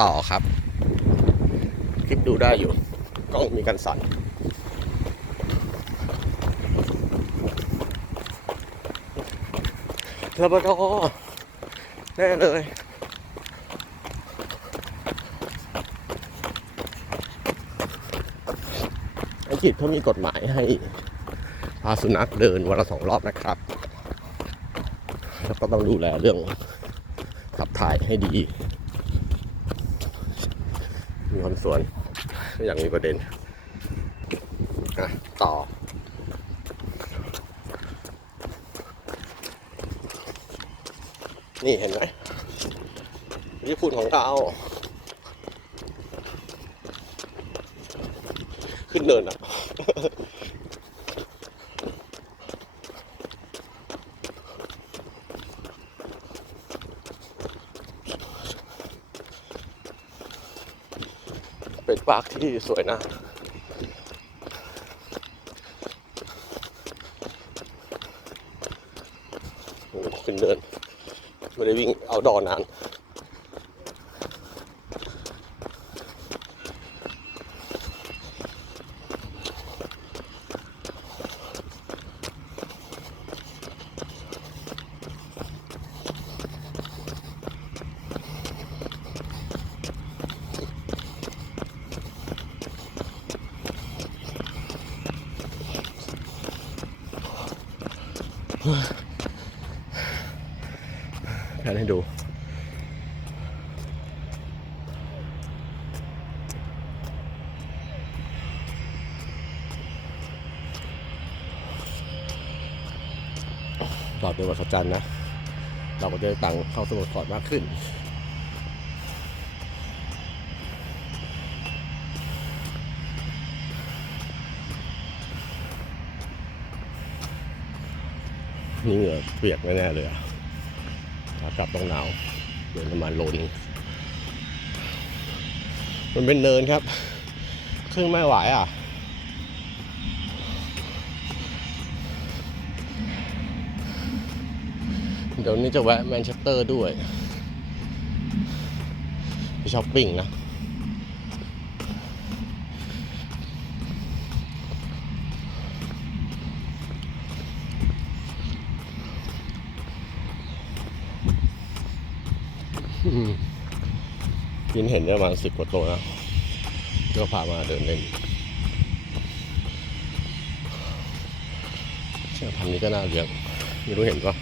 ต่อครับ คลิปดูได้อยู่กล้องมีกันสั่นลาบราดอแน่เลยอังกฤษเขามีกฎหมายให้พาสุนัขเดินวันละสองรอบนะครับ แล้วก็ต้องดูแลเรื่องขับถ่ายให้ดี มีคนสวนไม่อยากมีประเด็นอะต่อ นี่เห็นไหมญี่ปุ่นของเราขึ้นเนินอะ ปาร์คที่สวยนะโอ้โหขึ้นเดินไม่ได้วิ่งเอาดอนาน แพนให้ดูตอบเป็นวัศจรรย์นะ เราก็จะได้ตังค์เข้าสมุดคอร์ดมากขึ้น นี่เหงื่อเปียกแน่ๆเลยอะ กลับตรงหนาวเดินประมาณโลนึงมันเป็นเนินครับ ขึ้นไม่ไหวอะ เดี๋ยวนี้จะแวะแมนเชสเตอร์ด้วย ไปช้อปปิ้งนะ ยินเห็นประมาณสิบกว่าตัวนะก็พามาเดินเล่นเชื่อพันนี้ก็น่าเลี้ยงไม่รู้เห็นปะ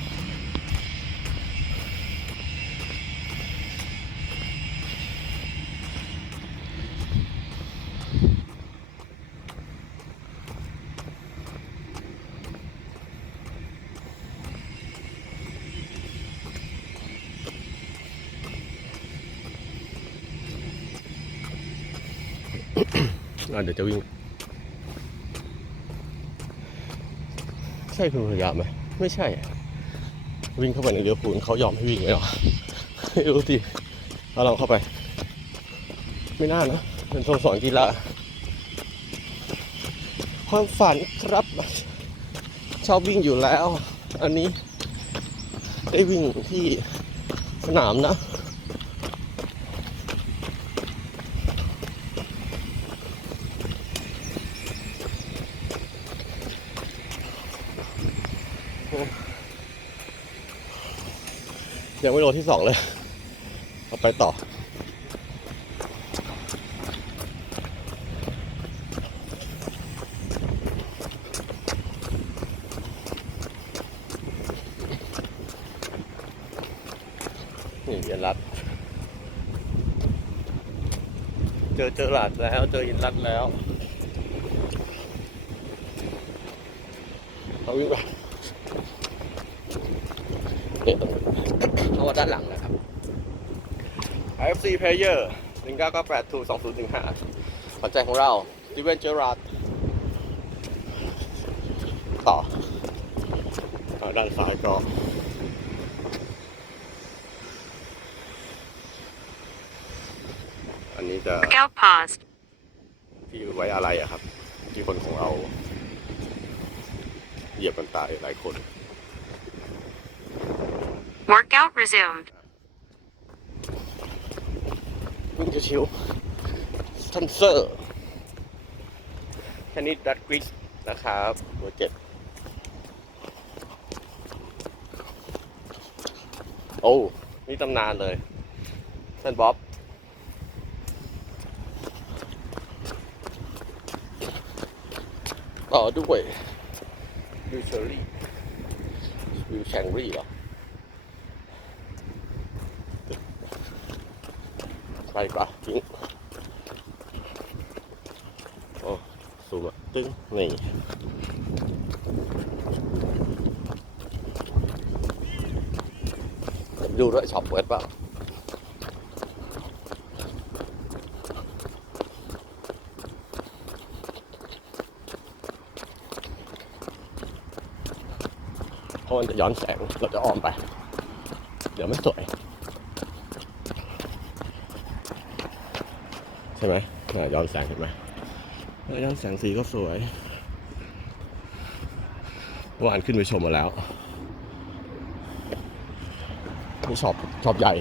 เดี๋ยวจะวิ่ง ใช่คุณพยามไหมไม่ใช่ วิ่งเข้าไปในเรือพูลเขายอมให้วิ่งไหมหรอไม่รู้สิเอาเราเข้าไป ไม่น่านะเป็นสโมสรกีฬาความฝันครับชอบวิ่งอยู่แล้ว อันนี้ได้วิ่งที่สนามนะ ยังไม่โลที่สองเลยเอาไปต่อ นี่อินรัด เจอเจอหลาดแล้ว เจออินรัดแล้ว เอาวิ่งไปเนี่ยเพราะ ว่าด้านหลังนะครับ IFC Player 1998 to 2015หัวใจของเราดิเวนเจอราดต่ออ่าด้านซ้ายก็อันนี้จะ Scout paused. ที่ไว้อะไรอะครับ ที่คนของเรา เหยียบกันตายหลายคน Workout resumed. วิ่งชิวๆทันเซอร์แค่นี้ดัดกริสนะครับเบอร์เจ็ดโอ้นี่ตำนานเลยท่านบ๊อบต่อด้วยวิวเชอรี่วิวแชงรี่เหรอ ไปดี กว่าทิ้งโอ้สูงอะตึ้งนี่ดูด้วยช็อปเปิดเปล่าเพราะมันจะย้อนแสงเราจะอ้อมไป เดี๋ยวไม่สวย ช่ไหมย้อนแสงเห็นไหมย้อนแสงสีก็สวยเมื่อวานขึ้นไปชมมาแล้วนี่ชอปช็อปใหญ่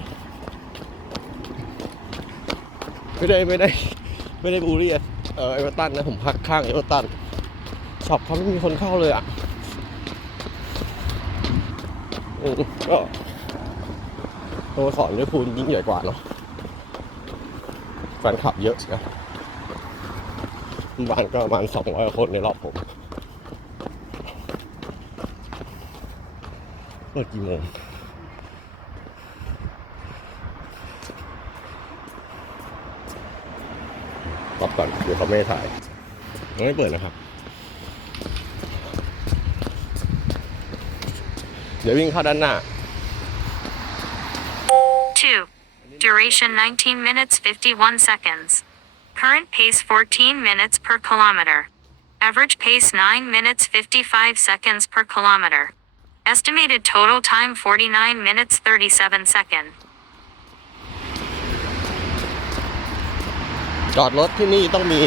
ไม่ได้ไม่ได้ไม่ได้บูลลี่เออเอเวอร์ตันนะผมพักข้างเอเวอร์ตันชอปเขาไม่มีคนเข้าเลยอะอืมก็สโมสรลิเวอร์พูลยิ่งใหญ่กว่าเนาะ แฟนคลับเยอะนะบ้านก็ประมาณสองร้อยคนในรอบผมเปิดกี่โมงตอบก่อนเดี๋ยวเขาไม่ถ่ายยังไม่เปิดนะครับ เดี๋ยววิ่งเข้าด้านหน้า 2. Duration 19 minutes 51 seconds. Current pace 14 minutes per kilometer. Average pace 9 minutes 55 seconds per kilometer. Estimated total time 49 minutes 37 seconds. จอดรถที่นี่ต้องมี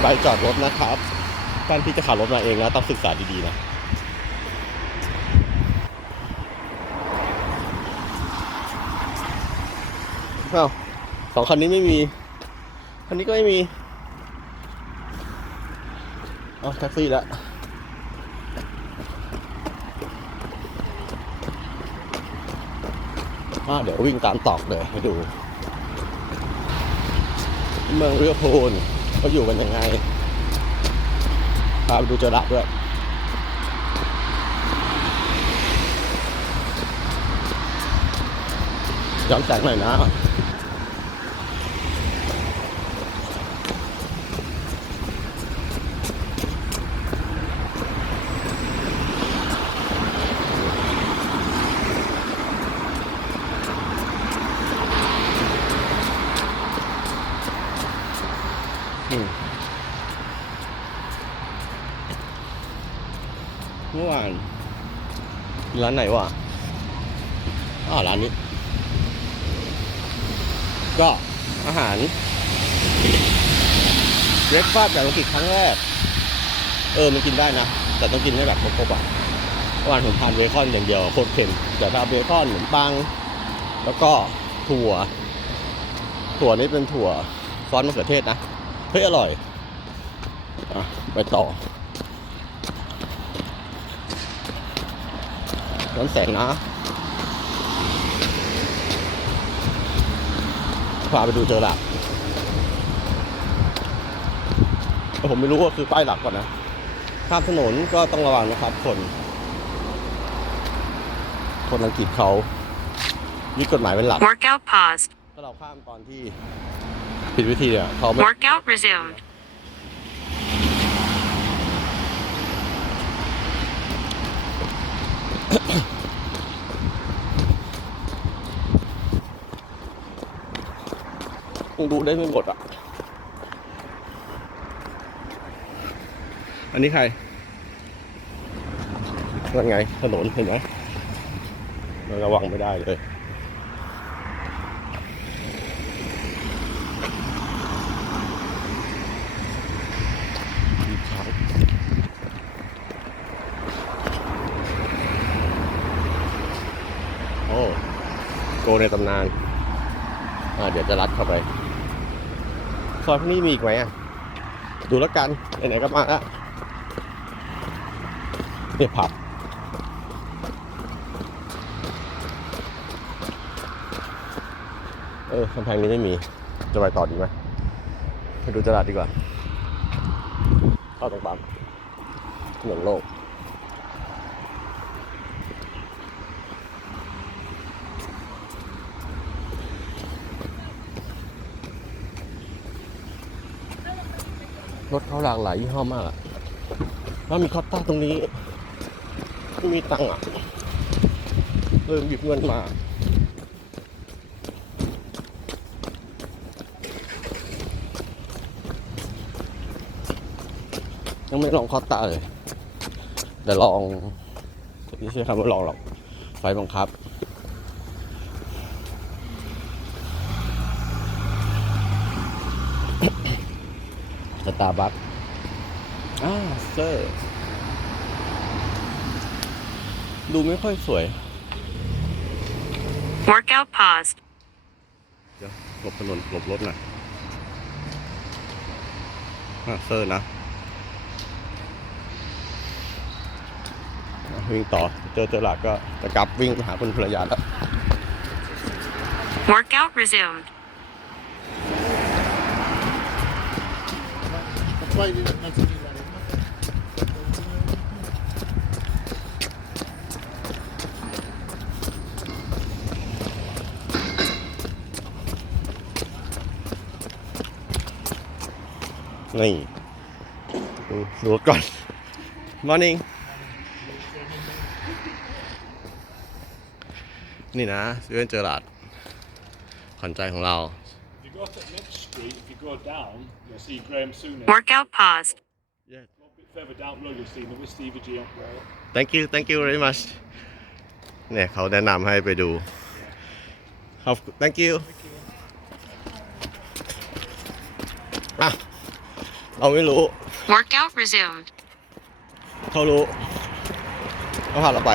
ใบจอดรถนะครับท่านที่จะขับรถมาเองนะต้องศึกษาดีๆนะ อ้าวสองคันนี้ไม่มี คันนี้ก็ไม่มีเอาแท็กซี่แล้วอ่าเดี๋ยววิ่งตามตอกเลยให้ดู เมืองเรือพูลเขาอยู่กันยังไงพาไปดูจระด้วยย้อนแสงหน่อยนะ เมื่อวานร้านไหนวะอ๋อร้านนี้ ก็อาหารเบรกฟาสต์แบบอังกฤษครั้งแรก เออ มันกินได้นะ แต่ต้องกินให้แบบครบๆอะเมื่อวานผมทานเบคอนอย่างเดียวโคตรเค็มแต่ถ้าเบคอนขนมปัง แล้วก็ถั่ว ถั่วนี้เป็นถั่วซอสมะเขือเทศนะ เฮ้ย อร่อย อะ ไปต่อ ย้อนแสงนะพาไปดูเจอหลักแต่ผมไม่รู้ว่าคือป้ายหลักก่อนนะข้ามถนนก็ต้องระวังนะครับคน คนอังกฤษเขายึดกฎหมายเป็นหลัก Workout paused. ถ้าเราข้ามตอนที่ผิดวิธีเนี่ยเขาไม่ Workout resumed. คง ดูได้ไม่หมดอะ อันนี้ใครว่าไงถนนเห็นไหมระวังไม่ได้เลย โอ้ โกในตำนานอ่าเดี๋ยวจะลัดเข้าไปซอยพวกนี้มีอีกไหมอะ ดูแล้วกัน ไหนๆก็มาล้วเนี่ยผับเออกำแพงนี้ไม่มี จะไปต่อดีไหมไปดูตลาดดีกว่าเข้าตรงปั๊มถนนโล่ง รถเขาหลากหลายยี่ห้อมากอะแล้วมีคอตต้าตรงนี้ไม่มีตังค์อะเริ่มหยิบเงินมายังไม่ลองคอตตาเลย แต่ลองไม่ใช่คำว่าลองหรอกไฟบังคับ สตาร์บัคอ่าเซอร์ดูไม่ค่อยสวย Workout paused. เดี๋ยวหลบถนนหลบรถหน่อยอะเซอร์นะอะวิ่งต่อ เจอเจอหลักก็จะกลับวิ่งไปหาคุณภรรยาแล้ว Workout resumed. นี่ดูก่อน morning นี่นะเซเว่นเจอร์ลาดขวัญใจของเรา go down, you'll see Graham Souness. Workout paused. Go a bit further down the road, you'll see another Stevie G on wall. thank you thank you very much เนี่ยเขาแนะนำให้ไปดูขอบ thank you อ่ะ เราไม่รู้ Workout resumed. เขารู้เขาพาเราไป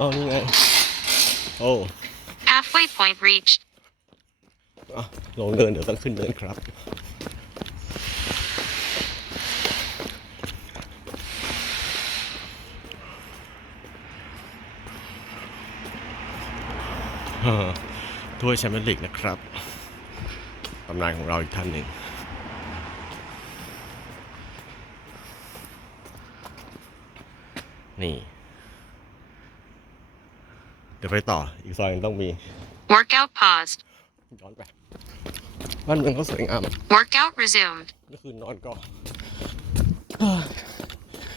อ๋อนี่ไง โอ้ Halfway point reached. อะลงเดินเดี๋ยวต้องขึ้นเดินครับเอ่อถ้วยแชมเปี้ยนลีกนะครับ ตำนานของเราอีกท่านหนึ่ง นี่ เดี๋ยวไปต่ออีกซอยหนึงต้องมี Workout paused. ย้อนไปบ้านเมืองเขาสวยงาม Workout resumed. เมื่อคืนนอนก็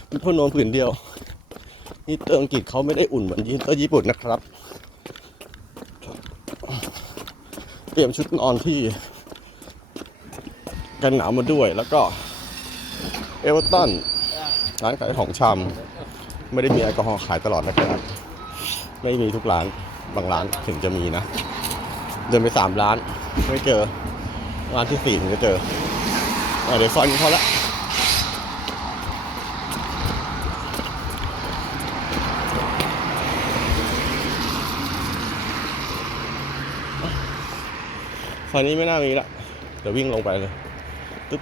เป็นผ้านอนผืนเดียว นี่เตอร์อังกฤษเขาไม่ได้อุ่นเหมือนยีเตอร์ญี่ปุ่นนะครับ เตรียมชุดนอนที่ กันหนาวมาด้วยแล้วก็ เอเวอร์ตันร้านขายของชำไม่ได้มีแอลกอฮอล์ขายตลอดนะครับ ไม่มีทุกร้านบางร้านถึงจะมีนะ เดินไปสามร้านไม่เจอ ร้านที่สี่ถึงจะเจออะเดี๋ยวซอยนี้พอละซอยนี้ไม่น่ามีละเดี๋ยววิ่งลงไปเลยตึ๊บ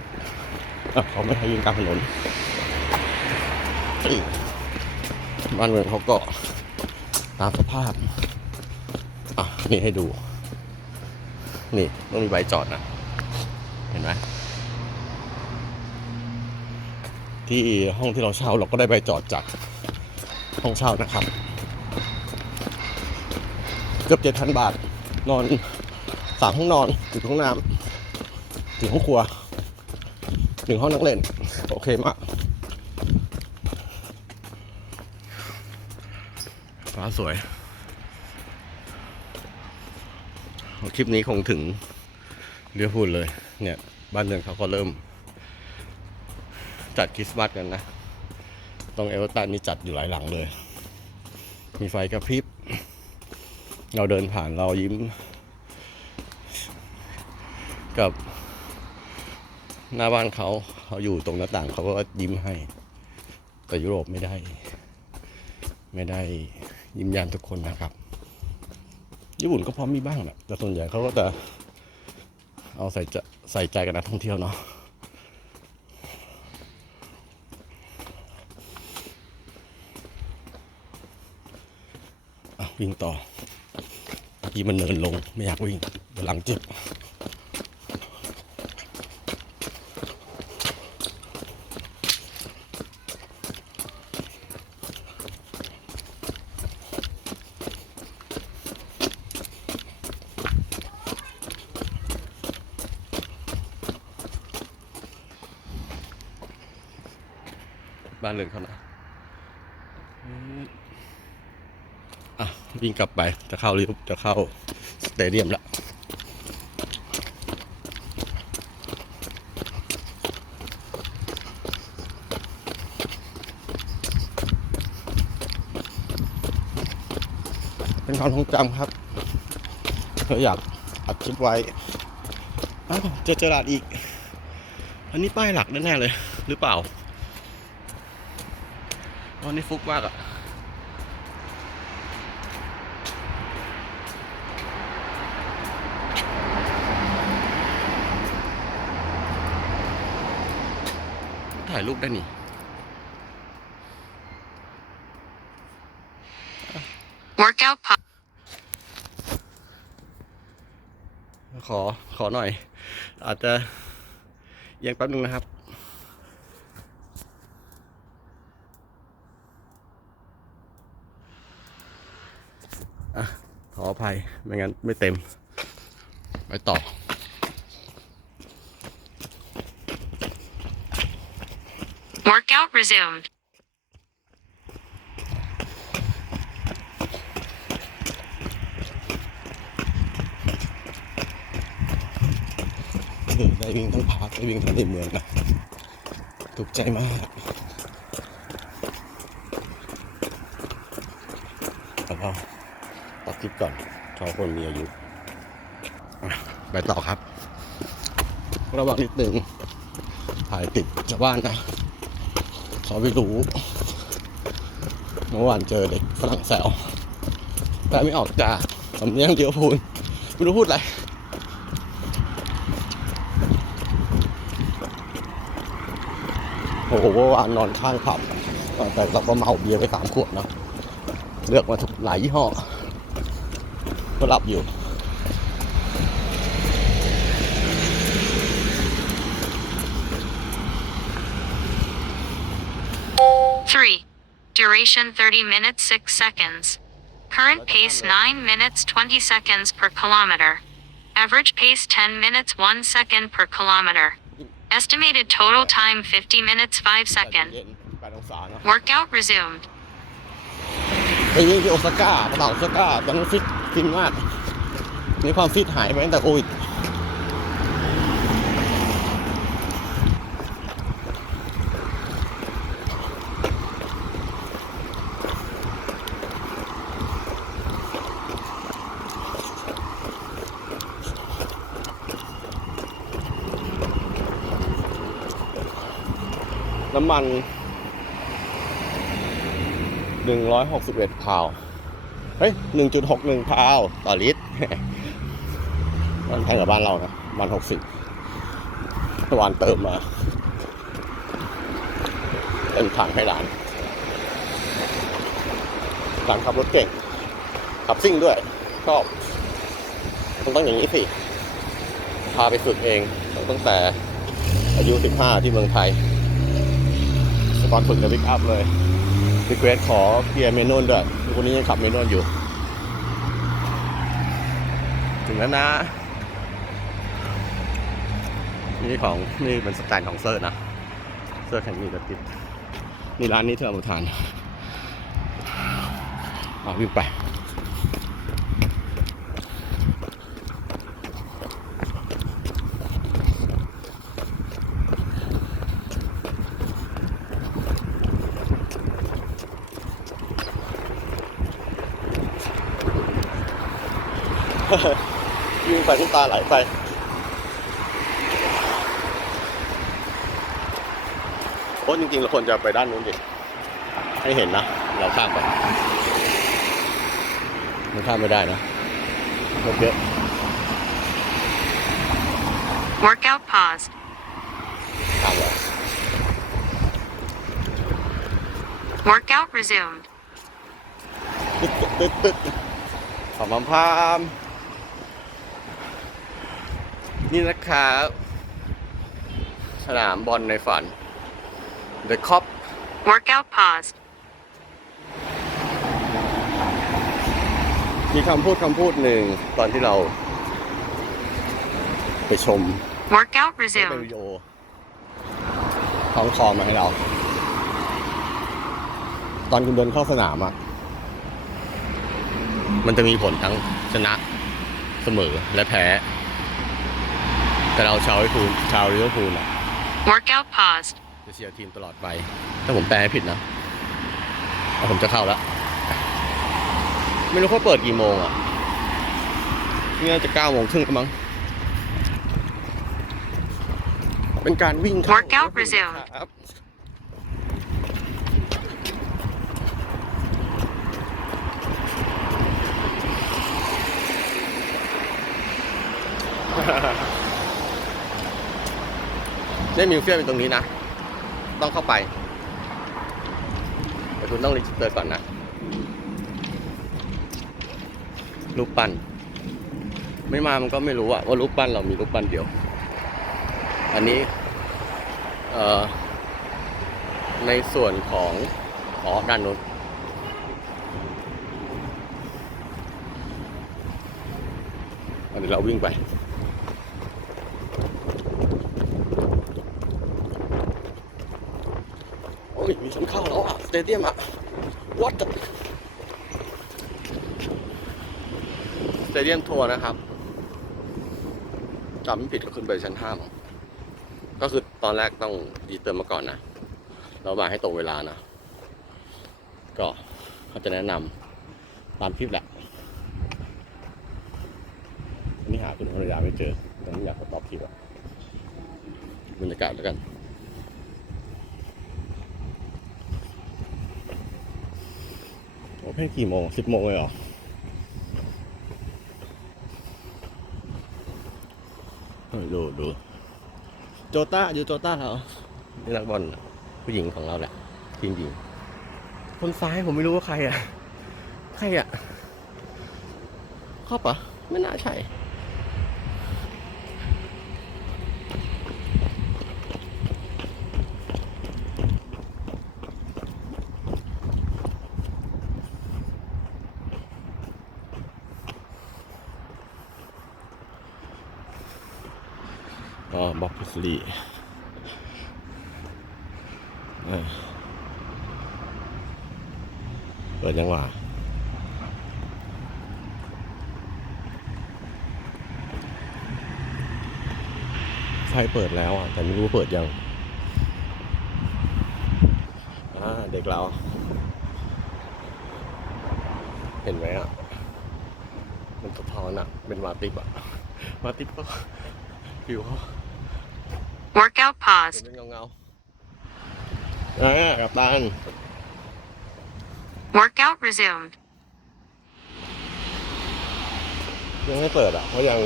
เขาไม่ให้วิ่งกลางถนนบ้านเมืองเขาก็ ตามสภาพ อะ นี่ให้ดู นี่ต้องมีใบจอดนะ เห็นไหมที่ห้องที่เราเช่าเราก็ได้ใบจอดจากห้องเช่านะครับ เกือบเจ็ดพันบาท นอนสามห้องนอนถึงห้องน้ำถึงห้องครัวถึงห้องนั่งเล่น โอเคมาก ฟ้าสวย คลิปนี้คงถึงเรือพูดเลย เนี่ย บ้านเรือนเขาก็เริ่ม จัดคริสต์มาสกันนะ ตรงเอเวอร์ตันนี่จัดอยู่หลายหลังเลย มีไฟกระพริบ เราเดินผ่านเรายิ้ม กับหน้าบ้านเขาเขาอยู่ตรงหน้าต่างเขาก็ยิ้มให้ แต่ยุโรปไม่ได้ ไม่ได้ ยิ้มแย้มทุกคนนะครับ ญี่ปุ่นก็พร้อมมีบ้างแหละแต่ส่วนใหญ่เขาก็จะเอาใส่ใจใส่ใจกับนักท่องเที่ยวเนาะอะวิ่งต่อเมื่อกี้มันเนินลงไม่อยากวิ่งเดี๋ยวหลังเจ็บ บ้านเรือนเขานะอืมอะวิ่งกลับไปจะเข้าลิฟต์จะเข้าสเตเดียมแล้วเป็นความทรงจำครับเราอยากอัดคลิปไว้อ้าวเจอเจอราดอีก อันนี้ป้ายหลักแน่ๆเลย หรือเปล่า วันนี้ฟุกมากอะถ่ายรูปได้นี่ Workout pause. ขอขอหน่อย อาจจะเอียังแป๊บนึงนะครับ อะ ขออ ภัย ไม่งั้นไม่เต็ม ไปต่อ Workout resumed. เออได้วิ่งทั้งพาร์คได้วิ่งทั้งในเมืองนะถูกใจมากแต่เรา คลิปก่อนเขาคนมีอายุ ไปต่อครับ ระวังนิดหนึ่งถ่ายติดชาวบ้านนะเขาไม่รู้ เมื่อวานเจอเด็กฝรั่งแซวแต่ไม่ออกจากสำเนียงเดียวพูนไม่รู้พูดอะไรโอ้โหเมื่อวานนอนข้างผับแต่เราก็เมาเบียร์ไปสามขวดเนาะเลือกมาทุกหลายยี่ห้อ ก็รับอยู่ 3. Duration 30 minutes 6 seconds. Current pace 9 minutes 20 seconds per kilometer. Average pace 10 minutes 1 second per kilometer. Estimated total time 50 minutes 5 seconds. แปดองศาเนาะ Workout resumed. ไปวิ่งที่โอซาก้าประเทศโอซาก้าตอนนั้ นฟิตฟินมากมีความฟิตหายไปตั้งแต่โควิดน้ำมันหนึ่งร้อยหกสิบเอ็ดพาว ฮ้ยหนึ่งจุดหกหนึ่งพาวต่อลิตรมันแพงกว่าบ้านเรานะมันหกสิบวานเติมมาเต็มถังให้หลานหลานขับรถเก่ง ขับซิ่งด้วยชอบต้องต้องอย่างนี้สิ พาไปฝึกเอง ตั้งแต่อายุ 15 ที่เมืองไทยตอนฝึกจะวิกอัพเลย รีเกรดขอเกียร์เมนนลด้วยคนนี้ยังขับเมนนลอยู่ ถึงแล้วนะนี่ของนี่เป็นสไตล์ของเซอร์นะ เซอร์แข่งนี่กับติดนี่ร้านนี้เธอเอามาทานเอาวิ่งไป วิ่ง ไปที่ตาไหลไปโอ้จริงๆเราควรจะไปด้านนู้นดิให้เห็นนะ เราข้ามไปมันข้ามไม่ได้นะโอเค Workout paused. ข้ามเลย Workout resumed. ตึ๊ดตึ๊ดตึ๊ดตึ๊ดขอมพาม นี่นะครับ สนามบอลในฝัน The Cop Workout paused. มีคำพูดคำพูดหนึ่งตอนที่เรา ไปชม Workout เป็น resumed. วิดีโอของคอมาให้เรา ตอนคุณเดินเข้าสนามอะมันจะมีผลทั้งชนะเสมอและแพ้ แต่เราชาวลิเวอร์พูลชาวลิเวอร์พูลอะ Workout paused. จะเชียร์ทีมตลอดไป ถ้าผมแปลให้ผิดนะแล้วผมจะเข้าแล้ว ไม่รู้เขาเปิดกี่โมงอะนี่น่าจะเก้าโมงครึ่งกันมั้ง เป็นการวิ่งเข้า Workout resumed ครับ เนี่ยมิวเซียมเป็นตรงนี้นะ ต้องเข้าไปแต่คุณต้องรีจิสเตอร์ก่อนนะ รูปปั้น ไม่มามันก็ไม่รู้อะว่ารูปปั้นเรามีรูปปั้นเดียว อันนี้ เอ่อ ในส่วนของ อ๋อ ด้านนู้นอันนี้เราวิ่งไป โอ้ยมีคนเข้าแล้วอะสเตเดียมอะ what the สเตเดียมทัวร์นะครับจำไม่ผิดก็ขึ้นไปชั้นห้ามก็คือตอนแรกต้องดีเติมมาก่อนนะเรามาให้ตรงเวลานะ ก็เขาจะแนะนำตามคลิปแหละนี่หาคุณภรรยาไม่เจอตอนนี้อยากตอบคลิปอะบรรยากาศแล้วกัน โอเพนกี่โมงสิบโมงเลยเหรอเฮ้ยดูดูโจต้าอยู่โจต้าเหรอนี่นักบอลผู้หญิงของเราแหละทีมหญิงคนซ้ายผมไม่รู้ว่าใครอะ ใครอะครอบปะไม่น่าใช่ อ๋อบ็อกพิส ลีเปิดยังวะใช่เปิดแล้วอะ แต่ไม่รู้เปิดยัง อ่า เด็กเรา เห็นไหมอะ มันสะท้อนอะ เป็นมาติบอะ มาติบก็ผิวเขา Workout เห็น paused. เป็นเงาเงาๆอ่ากับตัน Workout resumed. ยังไม่เปิดอะเพราะยัง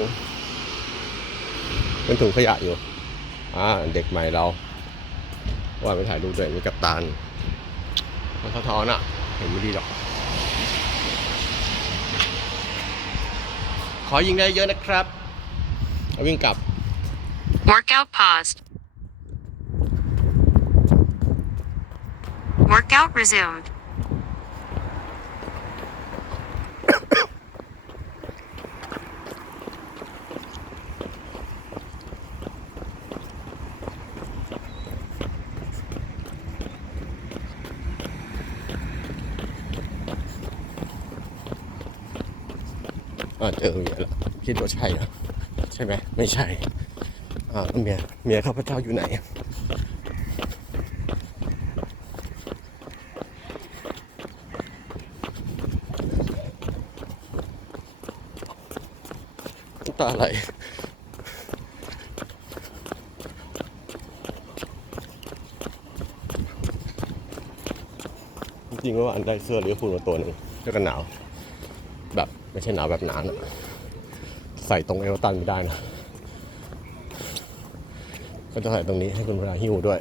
เป็นถุงขยะอยู่ อ่า เด็กใหม่เรา ว่าไปถ่ายรูปด้วยมีกับตันมันสะท้อนอะ เห็นไม่ดีหรอก ขอยิงได้เยอะนะครับเอาวิ่งกลับ Workout paused. Workout resumed. อ่าเจอเมียแล้วคิดว่าใช่เหรอใช่ไหมไม่ใช่ อ่าเมียเมียข้าพเจ้าอยู่ไหน ตาไหลจริงๆว่าอันได้เสื้อลิเวอร์พูลมาตัวหนึ่งเสื้อกันหนาว แบบไม่ใช่หนาวแบบหนาวนะใส่ตรงเอวตันไม่ได้นะ ก็จะใส่ตรงนี้ให้คุณพระหิ้วด้วย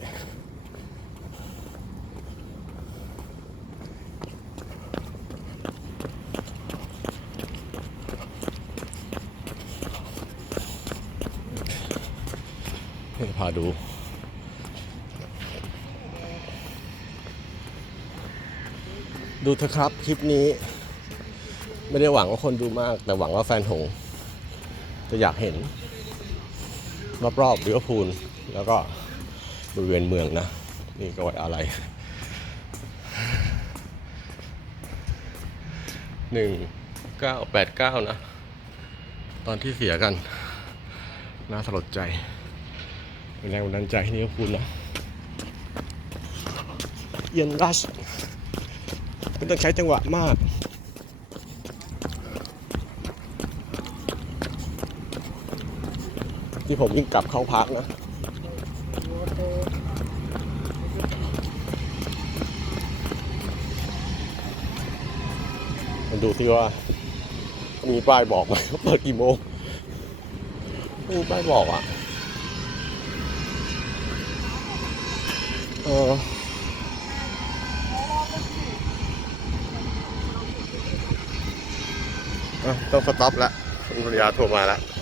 ให้พาดูดูเถอะครับ คลิปนี้ ไม่ได้หวังว่าคนดูมาก แต่หวังว่าแฟนหง จะอยากเห็นรอบๆลิเวอร์พูล แล้วก็บริเวณเมืองนะ นี่ก็ไว้อะไรหนึ่งเก้าแปดเก้านะ ตอนที่เสียกัน น่าสลดใจเป็นแรงบันดาลใจให้ลิเวอร์พูลนะเอียนรัชไม่ต้องใช้จังหวะมากที่ผมวิ่งกลับเข้าพักนะ มันดูที่ว่า มีป้ายบอกไหมว่าเปิดกี่โมงไม่มีป้ายบอกอะเออต้องสต็อปแล้วคุณภรรยาโทรมาแล้ว